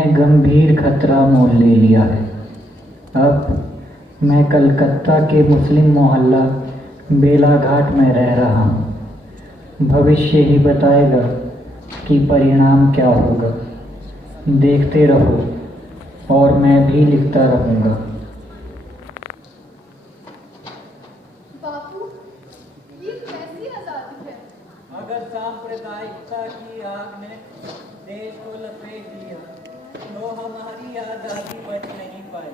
मैंने गंभीर खतरा मोल ले लिया है। अब मैं कलकत्ता के मुस्लिम मोहल्ला बेलाघाट में रह रहा हूँ। भविष्य ही बताएगा कि परिणाम क्या होगा। देखते रहो और मैं भी लिखता रहूँगा। बापू, ये कैसी आजादी है? अगर सांप्रदायिकता की आग ने देश को लपेट लिया तो हमारी आजादी बच नहीं पाई।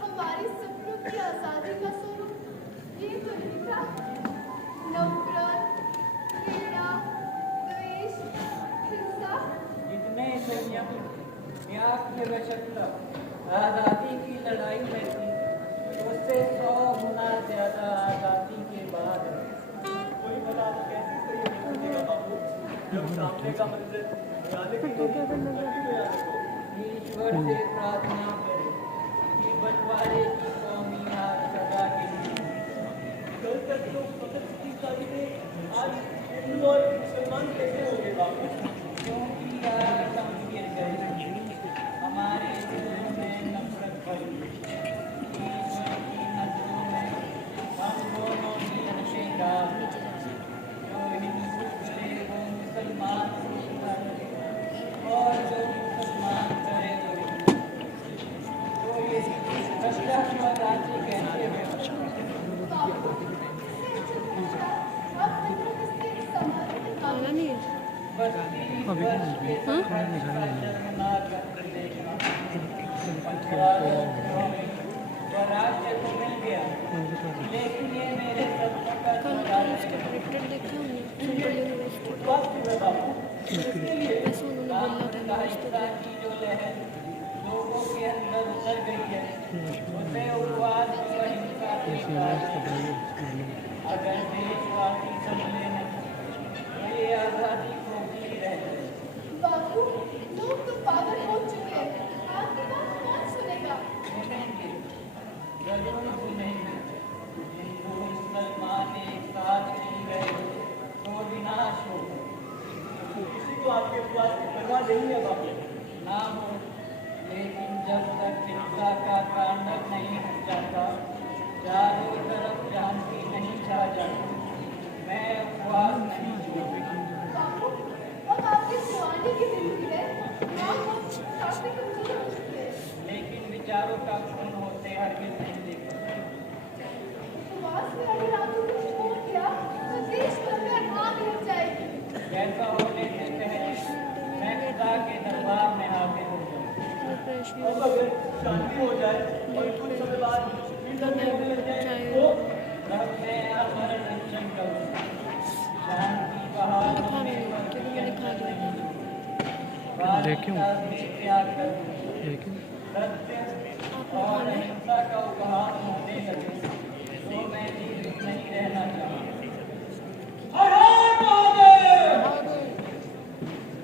हमारी सपनों की आजादी का स्वरूप ये तो नहीं था। नफरत, घृणा, द्वेष, हिंसा। जितने संयम, त्याग की आवश्यकता आजादी की लड़ाई में थी, उससे 100 गुना ज्यादा आजादी के बाद है। कोई भला कैसे सही बनेगा बाबू, जब सामने का मंजर याद ईश्वर से प्रार्थना करें कि बंटवारे की कौमी आग सदा के लिए। कल तक तो फकत की शादी में आज हिंदू और मुसलमान कैसे हो गए बाबू? क्योंकि आग हम गिर गए, हमारे दिलों में नफरत भरी। ईश्वर की नजरों में हम दोनों ही अच्छे काम, जो हिंदू करे वो मुसलमान को करे, और जो मुसलमान करे वो हिंदू। तो ये भ्रष्टाचार राज्य कैसे है? बापू, इसे चुप पूछा। अब तक इसके समाधि में आना नहीं है। बस्ती अभी वर्ष के हाँ? संघर्ष का शर्मनाक कर देखा। पंचवालों में वह राज्य को मिल गया, लेकिन ये मेरे सपनों का कल स्वराज उसके है। प्रोडक्टर देखे होंगे सेंट्रल यूनिवर्सिटी बात क्यों है बाबू? ऐसा उन्होंने बोला था सांप्रदायिकता की जो लहर लोगों के अंदर उतर गई है, उसे उपवास व अहिंसा से काटिए। अगर देशवासी संभले नहीं तो ये आजादी खोखली रह जाए। बापू, लोग तो पागल हो चुके हैं। आपकी बात कौन सुनेगा? सुनेंगे, जरूर सुनेंगे। हिंदू मुसलमान एक साथ नहीं रहे तो विनाश हो। किसी को आपके उपवास की परवाह नहीं है बाबू। ना हो, लेकिन जब तक हिंसा का तांडव नहीं हट जाता, चारों तरफ शांति नहीं छा जाती, मैं उपवास नहीं छोड़ूंगा। बापू, अब आपकी जवानी की जिंदगी है। आप काफी कमजोर हो चुके हैं। लेकिन विचारों का खून होते हरगिज नहीं देखा। उपवास में अगर आपने कुछ छोड़ दिया तो देश भर में आग लग जाएगी। ऐसा होने से पहले मैं खुदा के दरबार में हाजिर हो जाऊं। अब अगर शांति हो जाए और कुछ समय बाद फिर से होने लग जाए तो तब मैं अमर रंजन करूंगा। शांति बहाल होने पर भी अंतर नहीं, वादिता से त्याग कर सत्य और अहिंसा का उपहार होने लगे तो मैं जीवित नहीं रहना चाहता। हर हर महादेव!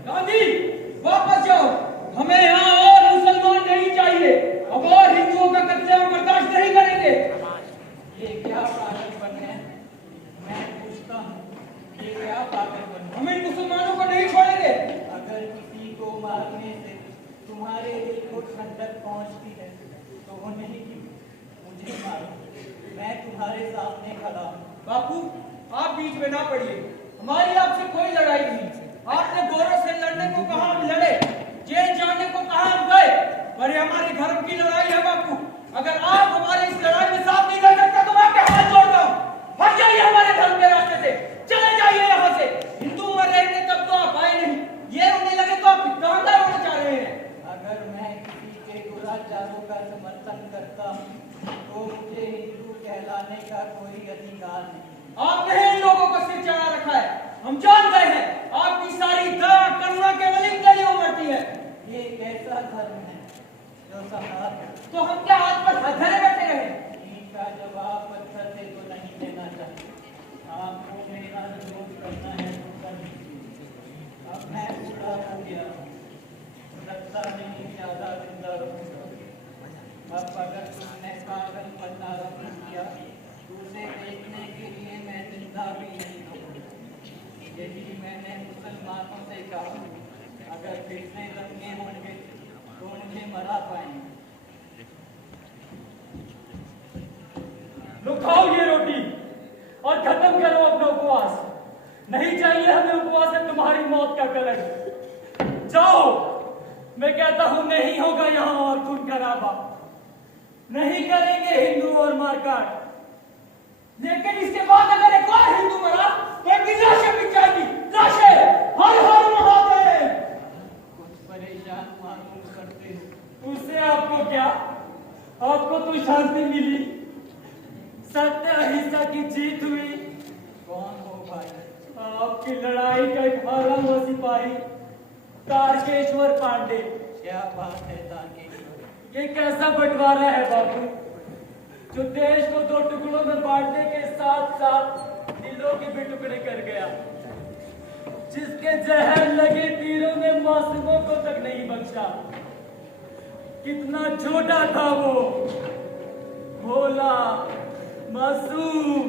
गांधी वापस जाओ, हमें यहाँ और मुसलमान नहीं चाहिए। अब और हिंदुओं का कत्ले हम बर्दाश्त नहीं करेंगे। ये क्या पागलपन है? मैं पूछता हूँ, ये क्या पागलपन है? हम इन मुसलमानों को नहीं छोड़ेंगे। अगर किसी को मारने से तुम्हारे दिल को ठंडक पहुँचती है तो उन्हें क्यों? मुझे मारो, मैं तुम्हारे सामने खड़ा हूँ। बापू, आप बीच में ना पड़िए। हमारी आपसे कोई लड़ाई नहीं। आपने गोरों से लड़ने को कहा, हम लड़े। जेल जाने को कहा, हम गए। पर ये हमारे धर्म की लड़ाई है बापू। अगर आप हमारी इस लड़ाई में साथ नहीं दे सकते तो मैं आपके हाथ जोड़ता हूँ। हट जाइए हमारे धर्म के रास्ते से, चले जाइए यहाँ से। हिंदू मरे थे तब तो आप आए नहीं। ये होने लगे तो आप ईमानदार होना चाह रहे हैं। अगर मैं किसी के दुराचारों का समर्थन करता हूँ तो मुझे हिंदू कहलाने का कोई अधिकार नहीं। आपने इन लोगों को सिर चढ़ा रखा है। हम जान गए हैं आपकी सारी दया करुणा केवल इनके लिए उमड़ती है। ये कैसा धर्म है जो समाज है? तो हम क्या हाथ पर धरे बैठे रहे? इनका जवाब पत्थर से तो नहीं देना चाहिए। आपको मेरा विरोध करना है तो कर दीजिए। अब मैं बूढ़ा हो गया, लगता नहीं ज्यादा जिंदा रहूंगा। अब अगर तुमने पागलपन आरंभ किया तो उसे देखने के लिए मैं जिंदा भी नहीं रहूंगा। यही मैंने मुसलमानों से कहा, अगर फिर से दंगे होंगे तो खाओ ये रोटी और खत्म करो अपना उपवास। नहीं चाहिए हमें उपवास से तुम्हारी मौत का कलंक। जाओ, मैं कहता हूं नहीं होगा यहां और खून खराबा, नहीं करेंगे हिंदू और मारकाट। लेकिन इसके बाद अगर एक और हिंदू मरा तो इनकी लाशें बिक जाएगी, लाशें। हर हर महादेव। कुछ परेशान मालूम करते हो। उससे आपको क्या? आपको तो शांति मिली, सत्य अहिंसा की जीत हुई। कौन हो भाई? आपकी लड़ाई का एक हारा हुआ सिपाही तारकेश्वर पांडे। क्या बात है तारकेश्वर? ये कैसा बंटवारा है बापू, जो देश को दो टुकड़ों में बांटने के साथ साथ दिलों के भी टुकड़े कर गया, जिसके जहर लगे तीरों ने मासूमों को तक नहीं बख्शा। कितना छोटा था वो, भोला मासूम,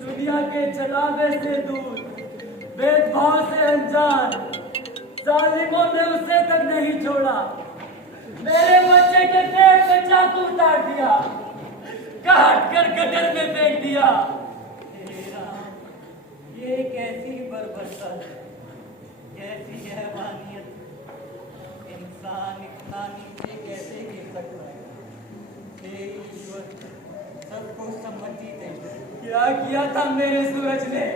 दुनिया के जलावे से दूर, भेदभाव से अनजान। जालिमों ने उसे तक नहीं छोड़ा। मेरे बच्चे के पेट में चाकू उतार दिया, काट कर गटर में फेंक दिया। हे राम, ये कैसी बर्बरता है, कैसी हैवानियत। इंसान इतना नीचे कैसे गिर सकता है? हे ईश्वर, सबको सम्मति दे। क्या किया था मेरे सूरज ने?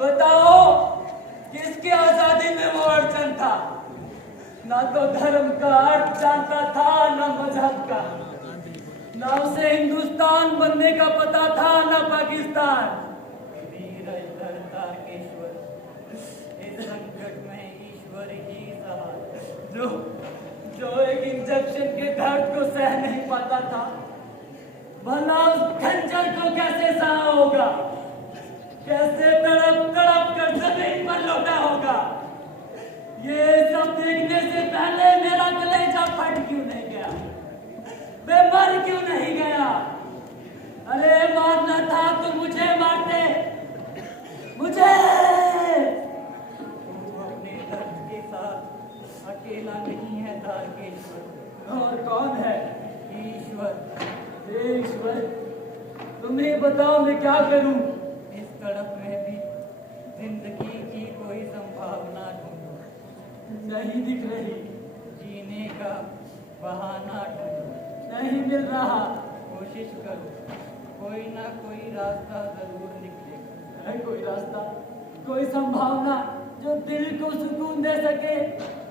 बताओ, किसकी आजादी में वो अड़चन था? ना तो धर्म का अर्थ जानता था, ना मजहब का, ना उसे हिंदुस्तान बनने का पता था, ना पाकिस्तान। वीर अजगर तारकेश्वर, इस संकट में ईश्वर ही सहारा। जो एक इंजेक्शन के दर्द को सह नहीं पाता था, भला उस खंजर को कैसे सहा होगा? कैसे तड़प तड़प कर जमीन पर लौटा होगा? ये सब देखने से पहले मेरा कलेजा फट क्यों नहीं गया? मैं मर क्यों नहीं गया? अरे मारना था तो मुझे मारते, मुझे। तू अपने दर्द के साथ अकेला नहीं है तारकेश्वर। और कौन है? ईश्वर। हे ईश्वर, तुम्हें बताओ मैं क्या करूं? इस तड़प में भी जिंदगी की कोई संभावना ढूंढो, नहीं दिख रही, जीने का बहाना ढूंढो। नहीं मिल रहा। कोशिश करो, कोई ना कोई रास्ता जरूर निकलेगा। है कोई रास्ता, कोई संभावना जो दिल को सुकून दे सके?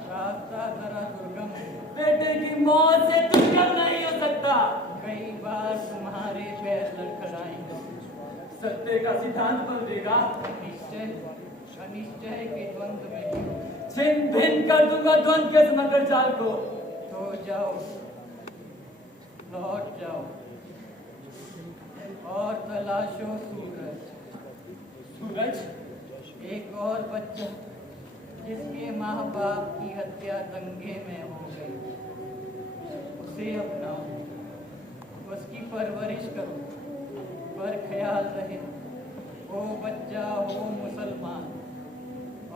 रास्ता जरा दुर्गम है। बेटे की मौत से दुर्गम नहीं हो सकता। कई बार तुम्हारे पैर लड़खड़ाएंगे। सत्य का सिद्धांत बन देगा। निश्चय अनिश्चय के द्वंद्व में छिन्न भिन्न कर दूंगा द्वंद्व के समंदर जाल को। तो जाओ, लौट जाओ और तलाशो सूरज। सूरज? एक और बच्चा जिसके माँ बाप की हत्या दंगे में हो गई, उसे अपनाओ, उसकी परवरिश करो, पर ख्याल रहे वो बच्चा हो मुसलमान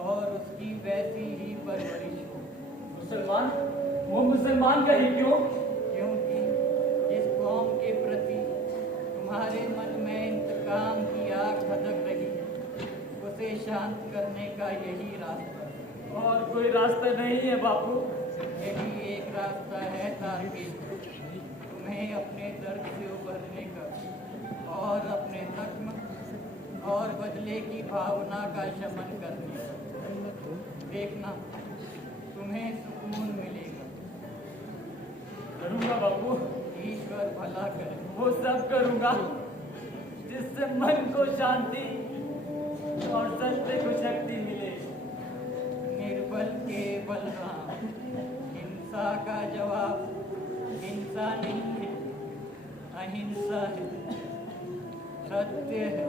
और उसकी वैसी ही परवरिश हो। मुसलमान? वो मुसलमान का ही क्यों? क्योंकि जिस कौम के प्रति तुम्हारे मन में इंतकाम की आग धधक रही है, उसे शांत करने का यही रास्ता है। और कोई रास्ता नहीं है बापू? यही एक रास्ता है तारकेश्वर, तुम्हें अपने दर्द से उभरने का और अपने जख्म और बदले की भावना का शमन करने का। देखना, तुम्हें सुकून मिलेगा। करूंगा बापू, ईश्वर भला करे। वो सब करूंगा जिससे मन को शांति और सत्य को शक्ति मिले। निर्बल के बलराम, हिंसा का जवाब हिंसा नहीं है, अहिंसा है, सत्य है,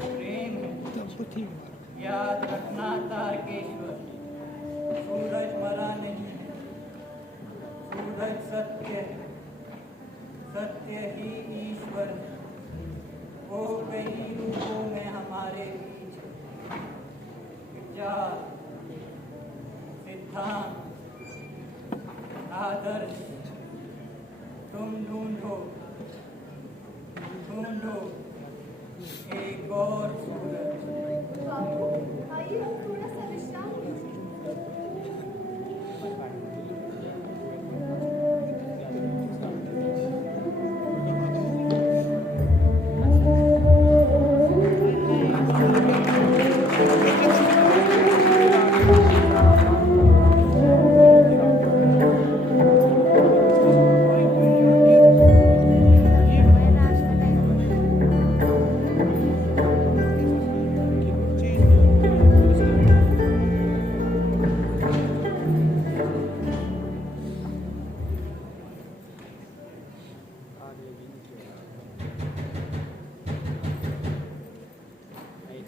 प्रेम है। याद रखना तारकेश्वर, सूरज मरा नहीं है, सूरज सत्य है, सत्य ही ईश्वर है। वो कई रूपों में हमारे बीच है। विचार, सिद्धांत, आदर्श तुम ढूंढो, ढूंढो एक और सूरज। बाबू, आइए हम थोड़ा सा विश्राम कीजिए।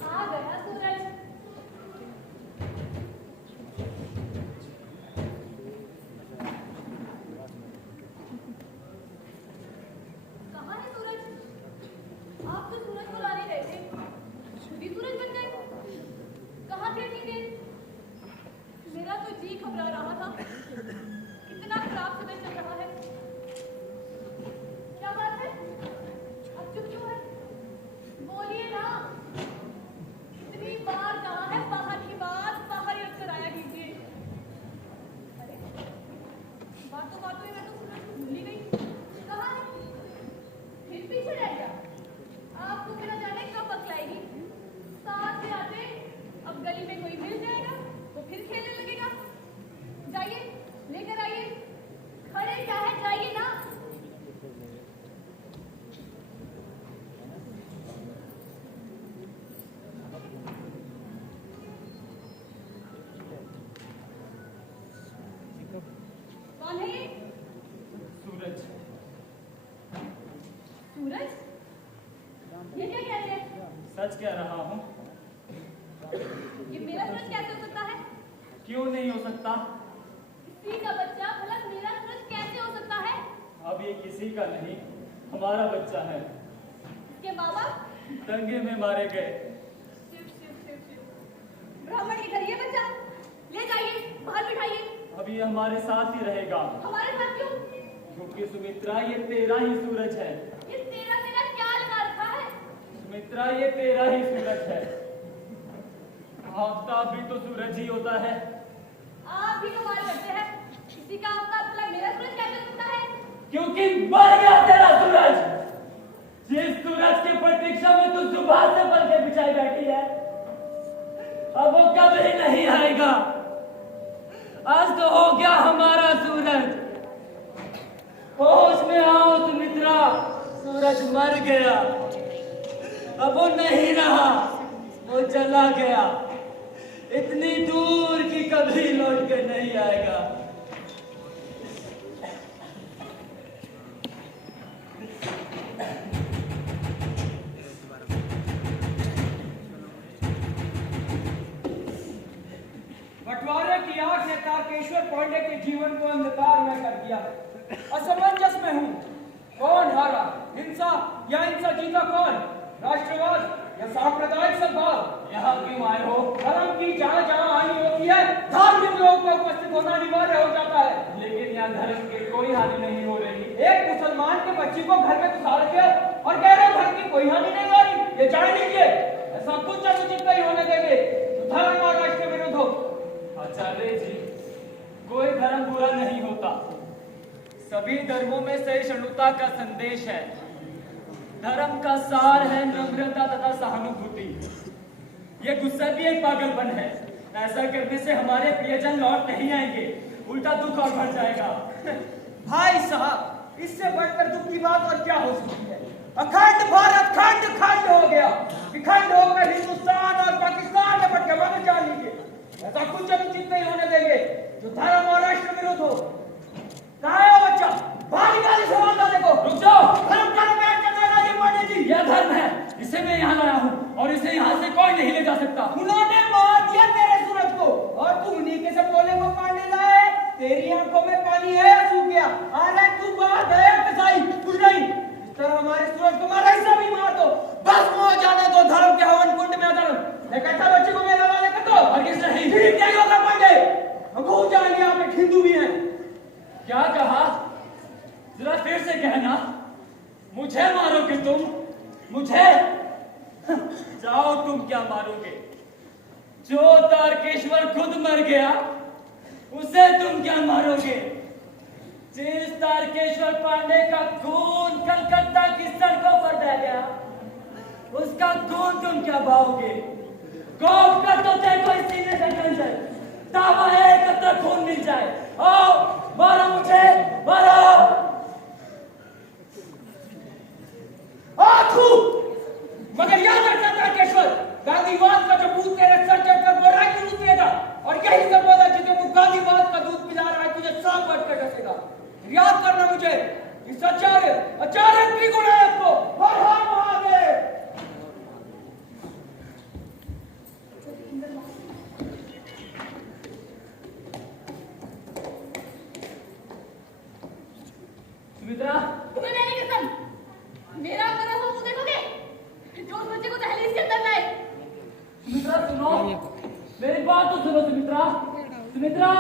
आ गया सूरज। कहाँ है सूरज? आप तो सूरज को लाने गए थे, भी सूरज बन गए। कहाँ थे इतनी देर? मेरा तो जी घबरा रहा था। इतना खराब समय चल रहा है। क्या बात है? अब चुप क्यों है? बोलिए ना। इतनी बार कहा है बाहर की बात बाहर ही रखकर आया कीजिए। अरे बातों बातों में मैं तो सूरज को भूल ही गई। कहाँ है? फिर पीछे रह गया। आपको बिना जाने कब बतलाएगी? साथ में आते अब गली में कोई मिल जाएगा तो फिर खेलने लगेगा। जाइए लेकर आइए। खड़े क्या है, जाइए ना। कौन है ये? सूरज। सूरज? ये क्या कह रहे हैं? सच कह रहा हूँ। ये मेरा सूरज कैसे हो सकता है? क्यों नहीं हो सकता? किसी का बच्चा भला मेरा सूरज कैसे हो सकता है? अब ये किसी का नहीं, हमारा बच्चा है। इसके माँ बाप? दंगे में मारे गए। शिव शिव शिव शिव। ब्राह्मण के घर ये बच्चा? ले जाइए, बाहर बिठाइए। अब ये हमारे साथ ही रहेगा। हमारे साथ क्यों? क्योंकि सुमित्रा ये तेरा ही सूरज है। ये तेरा तेरा क्या लगा रखा है? सुमित्रा ये तेरा ही सूरज है। आफ्ताब भी तो सूरज ही होता है। आप भी कमाल करते हैं। किसी का आफ्ताब भला मेरा सूरज कैसे हो सकता है? क्योंकि मर गया तेरा सूरज। जिस सूरज की प्रतीक्षा में तू सुबह से पलके बिछाई बैठी है, अब वो कभी नहीं आएगा। आज तो हो गया हमारा सूरज। होश में आओ सुमित्रा, सूरज मर गया। अब वो नहीं रहा, वो चला गया। इतनी दूर की कभी लौट के नहीं आएगा। बंटवारे की आग ने तारकेश्वर पांडे के जीवन को अंधकार में कर दिया है। असमंजस में हूँ। कौन हारा, हिंसा या हिंसा जीता कौन? राष्ट्रवाद या सांप्रदायिक सद्भाव? यहाँ क्यों आए हो? धर्म की जहाँ जहाँ हानि होती है, धार्मिक लोगों का उपस्थित होना अनिवार्य हो जाता है। लेकिन यहाँ धर्म की कोई हानि नहीं हो रही। एक मुसलमान के बच्ची को घर में घुसा रखे और कह रहे हो धर्म की कोई हानि नहीं हो रही। ये जान लीजिए, ऐसा कुछ अनुचित नहीं होने देंगे तो धर्म और राष्ट्र के विरुद्ध हो। आचार्य जी, कोई धर्म बुरा नहीं होता। सभी धर्मों में सहिष्णुता का संदेश है। धर्म का सार है नम्रता तथा सहानुभूति। ये गुस्सा भी एक पागलपन है। ऐसा करने से हमारे प्रियजन लौट नहीं आएंगे, उल्टा दुख और बढ़ जाएगा। भाई साहब, इससे बढ़कर दुख की बात और क्या हो सकती है? अखंड भारत खंड खंड हो गया। विखंड होकर हिंदुस्तान और पाकिस्तान में बट के मन जान लीजिए। ऐसा कुछ अनुचित नहीं होने देंगे जो धर्म और राष्ट्र विरुद्ध हो। कहाँ है वो बच्चा? बाहर निकालिए समानता देखो। रुक जाओ। धर्म का बैठ कर दादाजी पांडे जी। यह धर्म है, इसे मैं यहाँ लाया हूँ और इसे यहाँ से कोई नहीं ले जा सकता। उन्होंने मार दिया तेरे सूरज को और तू उन्हीं के सब बोले को पाने लाए। तेरी आंखों में पानी है या सूख गया? अरे तू बाहर गया कसाई, कुछ नहीं। इस तरह हमारे सूरज को मारा, हिस्सा भी मार दो। बस हो जाने दो धर्म के हवन कुंड में धर्म। एक अच्छा बच्चे को मेरे हवाले कर दो। और किस नहीं? ठीक क्या होगा पांडे? हम भूल जाएंगे आप एक हिंदू भी हैं। क्या कहा? जरा फिर से कहना। मुझे मारोगे तुम? मुझे जाओ, तुम क्या मारोगे? जो तारकेश्वर खुद मर गया उसे तुम क्या मारोगे? जिस तारकेश्वर पांडे का खून कलकत्ता की सड़कों पर बह गया उसका खून तुम क्या बहाओगे? कौन कर तो देखो इस सीने से खंजर, दावा है एकत्र खून मिल जाए। आओ मारो मुझे, मारो। आखू मगर याद रखना तारकेश्वर, गांधीवाद का जो भूत तेरे सर चढ़कर वो राय दूध पिएगा, और यही सब बोला जिसे तू गांधीवाद का दूध पिला रहा है तुझे सांप बट कर डसेगा। याद करना मुझे इस आचार्य त्रिगुणायक को हर हर महादेव। सुमित्रा, तुम्हें मेरी कसम, मेरा अंदर ऐसा मुंह देखोगे जो उस बच्चे को दहलीज के अंदर लाए। सुमित्रा सुनो, मेरी बात तो सुनो सुमित्रा। सुमित्रा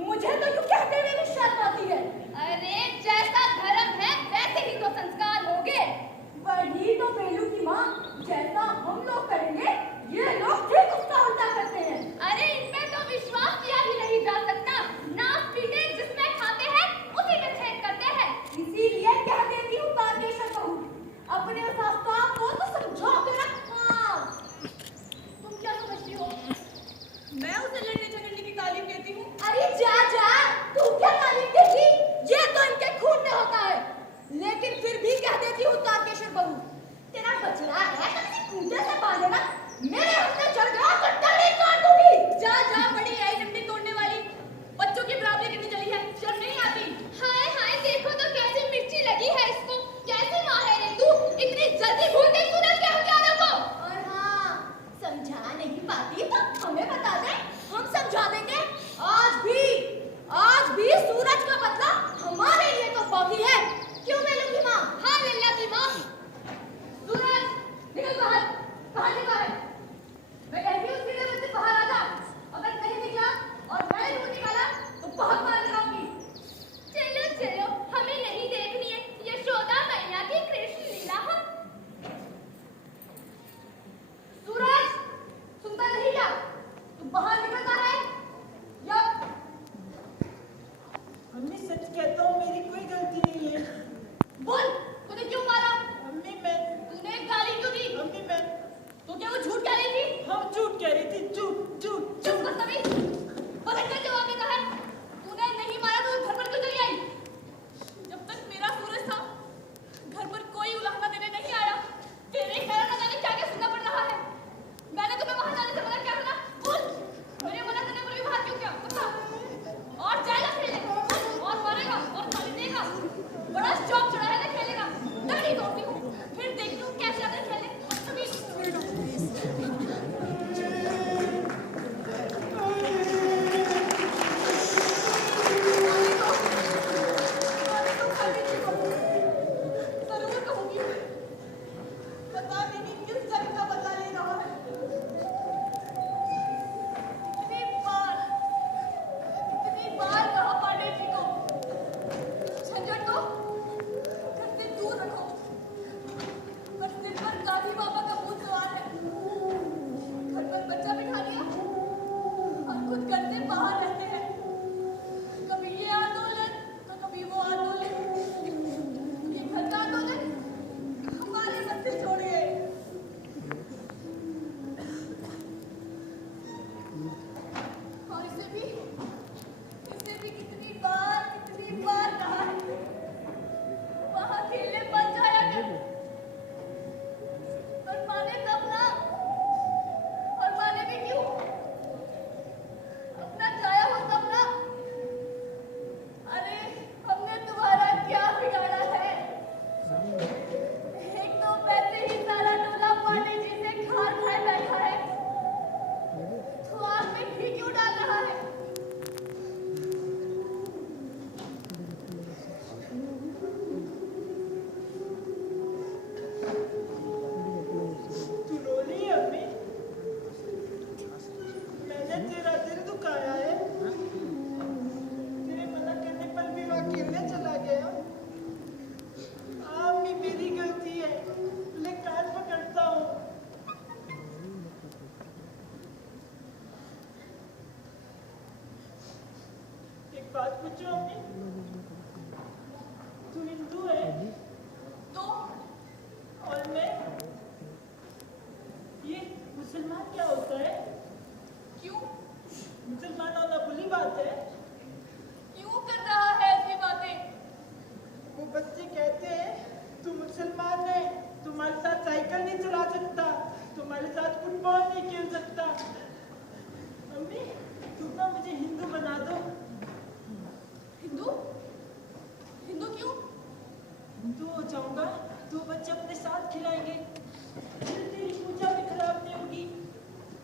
मुझे तो यूं कहते हुए भी शर्म आती है। अरे वही तो बेलू की माँ, जैसा हम लोग करेंगे ये लोग ठीक उसका उल्टा करते हैं। अरे इनमें तो विश्वास किया भी नहीं जा सकता। नाक पीटे जिसमें खाते हैं उसी में छेद करते हैं। इसीलिए कह देती हूँ तारकेश्वर बहू, अपने शास्त्रा को तो समझो के रखना। तुम क्या समझती हो? मैं उसे लड़ने झगड़ने की तालीम देती हूँ। अरे जा जा, तू क्या तालीम देती? ये तो इनके खून में होता है। लेकिन फिर भी कह देती हूँ तारकेश्वर बहू, तेरा बछड़ा है तो किसी खूंटे से बांधे ना, मेरे हफ्ते चढ़ गया तो टंगड़ी काट दूंगी। जा जा, बड़ी है डंडी तोड़ने वाली, बच्चों की बराबरी कितनी चली है, शर्म नहीं आती? हाय हाय, देखो तो कैसी मिर्ची लगी है इसको, कैसी माहिर है तू, इतनी जल्दी भूल गई सूरज के हथियारों को। और हाँ, समझा नहीं पाती तो हमें बता दे, हम समझा देंगे। आज भी सूरज का बदला हमारे लिए तो बाकी है। क्यों बेलू की माँ? हाँ लल्ला की माँ। सूरज निकल बाहर। कहाँ निकला है? मैं कहती हूँ सीधे मुझसे बाहर आ जा। अगर नहीं निकला और मैंने मुंह निकाला तो बहुत मार लगाऊंगी। चलो चलो, हमें नहीं देखनी है यशोदा मैया की कृष्ण लीला। सूरज सुनता नहीं क्या? तू बाहर निकलता है या? मम्मी सच कहता हूँ, मेरी कोई गलती नहीं है। बोल, तूने क्यों मारा? मम्मी मैं तूने गाली क्यों दी? मम्मी मैं तो क्या वो झूठ कह रही थी? हम झूठ कह रही थी, झूठ झूठ चुप कर तभी। पकड़ कर जवाब देता है। तूने नहीं मारा तो घर पर क्यों चली आई? जब तक मेरा सूरज था, घर पर कोई उलाहना देने नहीं आया। तेरे कहना ना जाने क्या क्या सुनना पड़ रहा है। मैंने तुम्हें वहां जाने से मना क्या करा? बोल, मेरे मना करने पर भी वहां क्यों क्या? बता। और जाएगा खेलने, और मारेगा, और गाली देगा। बड़ा शौक चढ़ा है ना खेलने का। डंडी तोड़ती हूँ, फिर देखती हूँ कैसे आते खेलने। जरूर कहूंगी, पता नहीं किस जन्म का बदला ले रहा है। इतनी बार कहा पांडे जी को, झंझट को घर से दूर रखो। पर सिर पर गांधी बाबा का भूत सवार है। घर पर बच्चा बिठा लिया और खुद घर से बाहर रहते हैं। कभी ये आंदोलन तो कभी वो आंदोलन। ये घर का आंदोलन हमारे सर से छोड़ गए। और इसे भी कितनी बार कहा है, वहां खेलने मत जाया कर। पर माने तब ना, और माने भी क्यों? अपना चाया हो तब ना। अरे हमने तुम्हारा क्या बिगाड़ा है? एक तो वैसे ही सारा टोला पांडे जी से खार खाए बैठा है, तो आग में घी क्यों डाल रहा है? तू रो रही है अम्मी? मैंने तेरा दिल दुखाया है? तेरे मना करने पर भी वह खेलने चला गया? अम्मी मेरी गलती है, ले कान पकड़ता हूँ। एक बात पूछो अम्मी, तू हिंदू है तो और मैं? ये मुसलमान क्या होता है? क्यों मुसलमान होना बुरी बात है? क्यों कर रहा है ऐसी बातें? वो बच्चे कहते हैं तू मुसलमान है, तुम्हारे साथ साइकिल नहीं चला सकता, तुम्हारे साथ फुटबॉल नहीं खेल सकता। मम्मी तुम ना मुझे हिंदू बना दो। हिंदू? हिंदू क्यों? हिंदू हो जाऊंगा तो बच्चे अपने साथ खिलाएंगे, फिर तेरी पूजा भी खराब नहीं होगी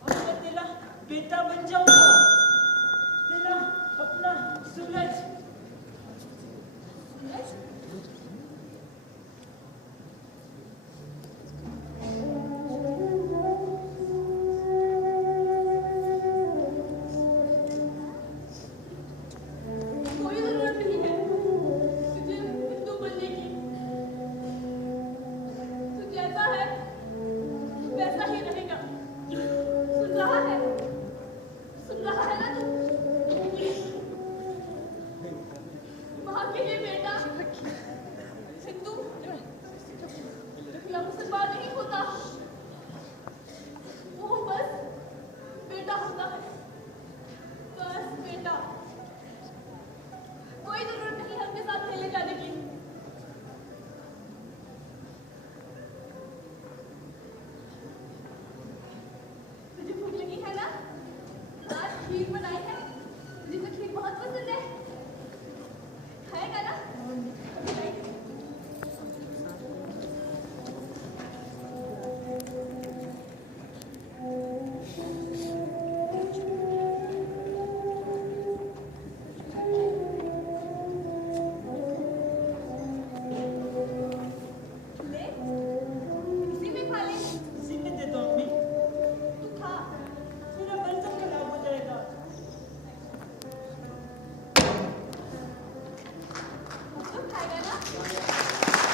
और मैं तेरा बेटा बन जाऊंगा, तेरा अपना सूरज। सूरज? सुन ले खाएगा ना ले इसी में खा ले इसी में दे दो अम्मी, तू खा मेरा बर्तन खराब हो जाएगा। तू खाएगा ना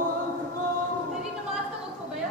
तेरी नमाज का वक्त हो गया